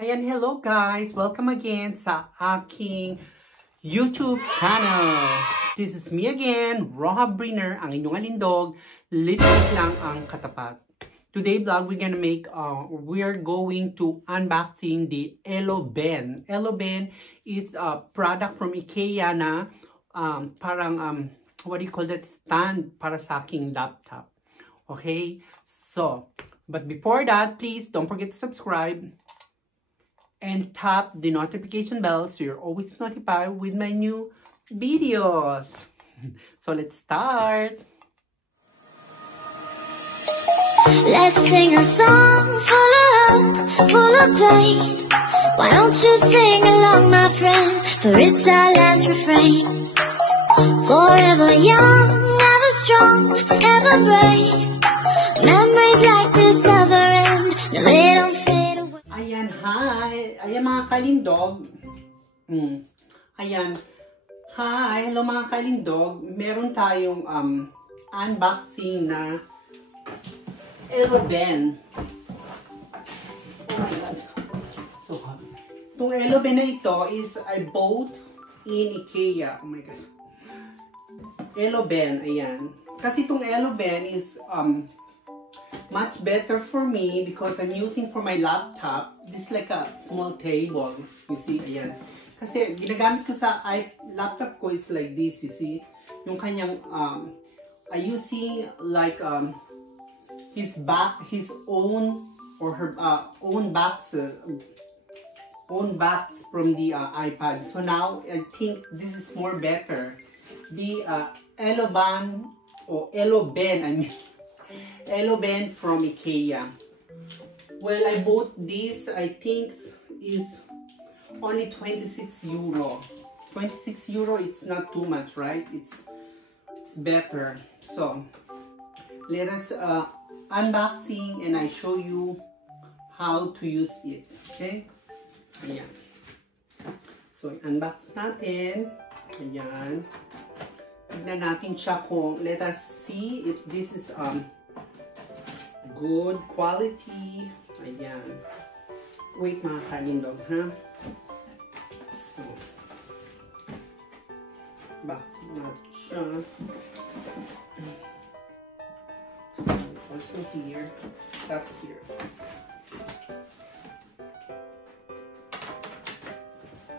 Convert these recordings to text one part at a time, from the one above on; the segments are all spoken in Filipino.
Ayan, hello guys! Welcome again sa aking YouTube channel. This is me again, Roha Briner, ang inyong alindog. Lipstick lang ang katapat. Today vlog, we're going to unboxing the Elo Ben. Elo Ben is a product from IKEA na what do you call that? Stand para sa aking laptop. Okay? So, but before that, please don't forget to subscribe and tap the notification bell so you're always notified with my new videos. So let's start. Let's sing a song full of hope, full of pain. Why don't you sing along, my friend? For it's our last refrain. Forever young, ever strong, ever brave. Memories like this never end. No, they don't fade away. Ayan, hi! Ayan mga kalindog. Ayan. Hi! Hello mga kalindog. Meron tayong unboxing na Elo Ben. Oh my God. So hot. Itong Elo Ben na ito is I bought in IKEA. Oh my God. Elo Ben, ayan. Kasi itong Elo Ben is much better for me because I'm using for my laptop. This is like a small table. You see, ayan. Kasi ginagamit ko sa laptop ko is like this, you see. Yung kanyang, I using like his own or her own backs from the iPad. So now I think this is more better. The Elo Ben, I mean. Elo Ben from IKEA. Well, I bought this, I think is only 26 euro. 26 euro, it's not too much, right? It's better. So, let us unboxing and I show you how to use it. Okay? Ayan. So, unbox natin. Ayan. Tignan natin siya kung, let us see if this is good quality. Ayan. Wait mga kalindog, ha? So, boxing natin siya. Also here. That's here.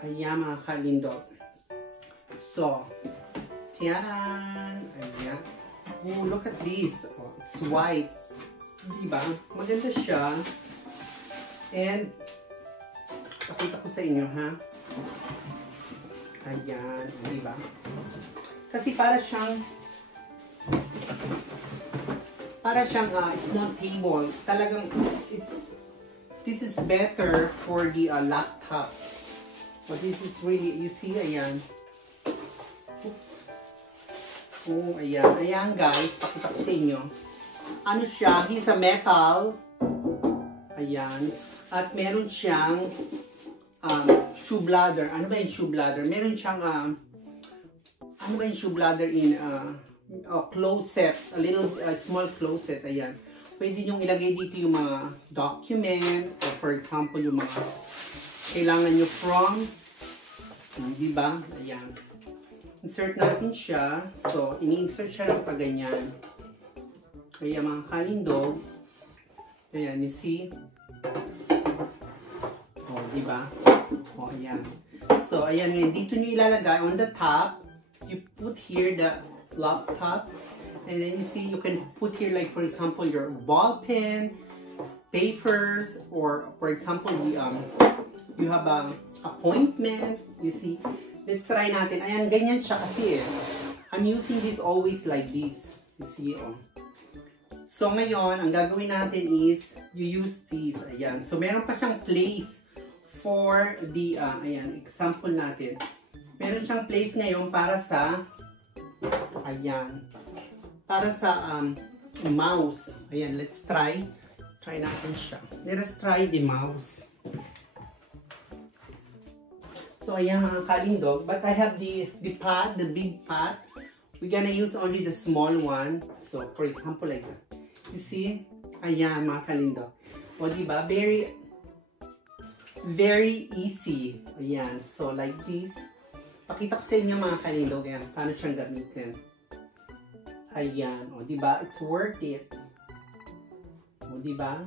Ayan mga kalindog. So, tiyan. Ayan. Oh, look at this. Oh, it's white. Diba? Maganda siya. And, pakita ko sa inyo, ha? Ayan. Diba? Kasi para siyang small table. Talagang, this is better for the laptop. So, this is really, you see, ayan. Oops. Oh, ayan. Ayan, guys. Pakita ko sa inyo. Ano siya, he's a metal. Ayan. At meron siyang shoe bladder. Ano ba yung shoe bladder? Meron siyang ano ba yung shoe bladder in closet, a little small closet. Ayan. Pwede nyo ilagay dito yung mga document or for example yung mga kailangan nyo from diba? Ayan. Insert natin siya. So, ini-insert siya ng paganyan. Kaya mga kalindog, ayan, you see? O, diba? O, ayan. So, ayan ngayon, dito nyo ilalagay on the top, you put here the laptop, and then you see, you can put here like, for example, your ball pen, papers, or, for example, you have an appointment, you see? Let's try natin. Ayan, ganyan siya kasi eh. I'm using this always like this. You see, oh. So, ngayon, ang gagawin natin is, you use this. Ayan. So, meron pa siyang place for the, ayan, example natin. Meron siyang place ngayon para sa, ayan, para sa mouse. Ayan, let's try. Try natin siya. Let us try the mouse. So, ayan mga kalindog. But I have the pad, the big pad. We're gonna use only the small one. So, for example, like that. You see? Ayan, mga kalindog. O, diba? Very very easy. Ayan. So, like this. Pakita ko sa inyo mga kalindog. Ayan. Paano siyang gamitin. Ayan. O, diba? It's worth it. O, diba?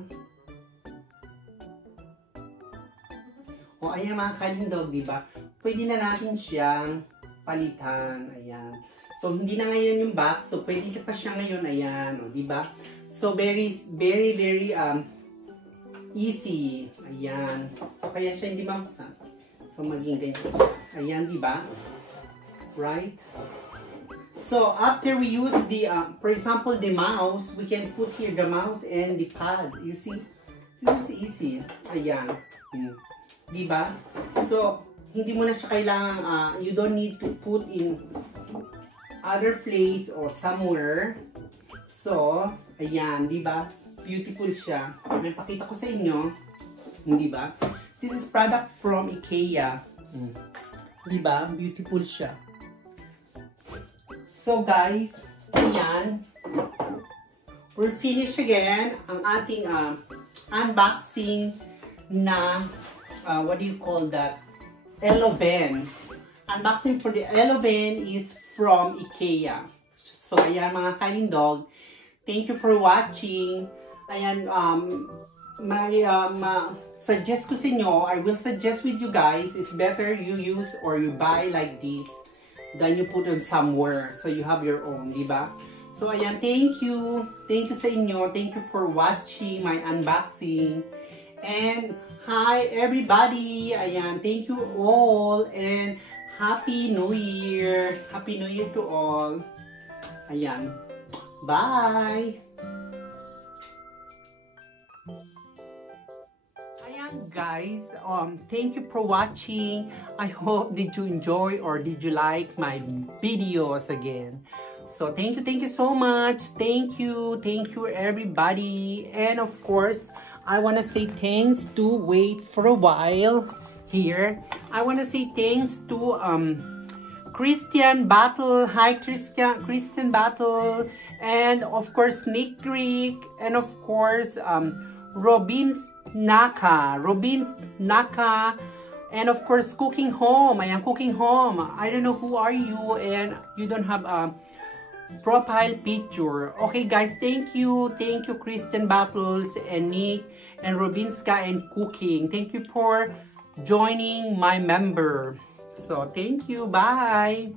O, ayan mga kalindog, diba? Pwede na natin siyang palitan. Ayan. So, hindi na ngayon yung box. So, pwede ka pa siya ngayon. Ayan. O, diba? So, very easy. Ayan. So, kaya siya hindi mabuksan. So, maging ganyan. Ayan, diba? Right? So, after we use the, for example, the mouse, we can put here the mouse and the pad. You see? This is easy. Ayan. Diba? So, hindi mo na siya kailangan, you don't need to put in other place or somewhere. So, ayan, diba? Beautiful siya. May pakita ko sa inyo. Diba? This is product from IKEA. Diba? Beautiful siya. So, guys, ayan. We're finished again ang ating unboxing na what do you call that? Eloben. Unboxing for the Eloben is from IKEA. So, ayan mga kalindog. Thank you for watching. Ayan, suggest ko sa inyo, I will suggest with you guys, it's better you use or you buy like this than you put on somewhere. So, you have your own, diba? So, ayan, thank you. Thank you sa inyo. Thank you for watching my unboxing. And, hi everybody. Ayan, thank you all. And, Happy New Year. Happy New Year to all. Ayan. Bye. Ayan guys, thank you for watching. I hope did you enjoy or did you like my videos again. So thank you so much. Thank you everybody. And of course, I want to say thanks to wait for a while here. I want to say thanks to Christian Battle. Hi Christian Battle. And of course Nick Creek. And of course Robin's Naka. And of course Cooking Home. I am Cooking Home. I don't know who are you and you don't have a profile picture. Okay guys, thank you Christian Battles and Nick and Robinska and Cooking. Thank you for joining my member. So thank you. Bye.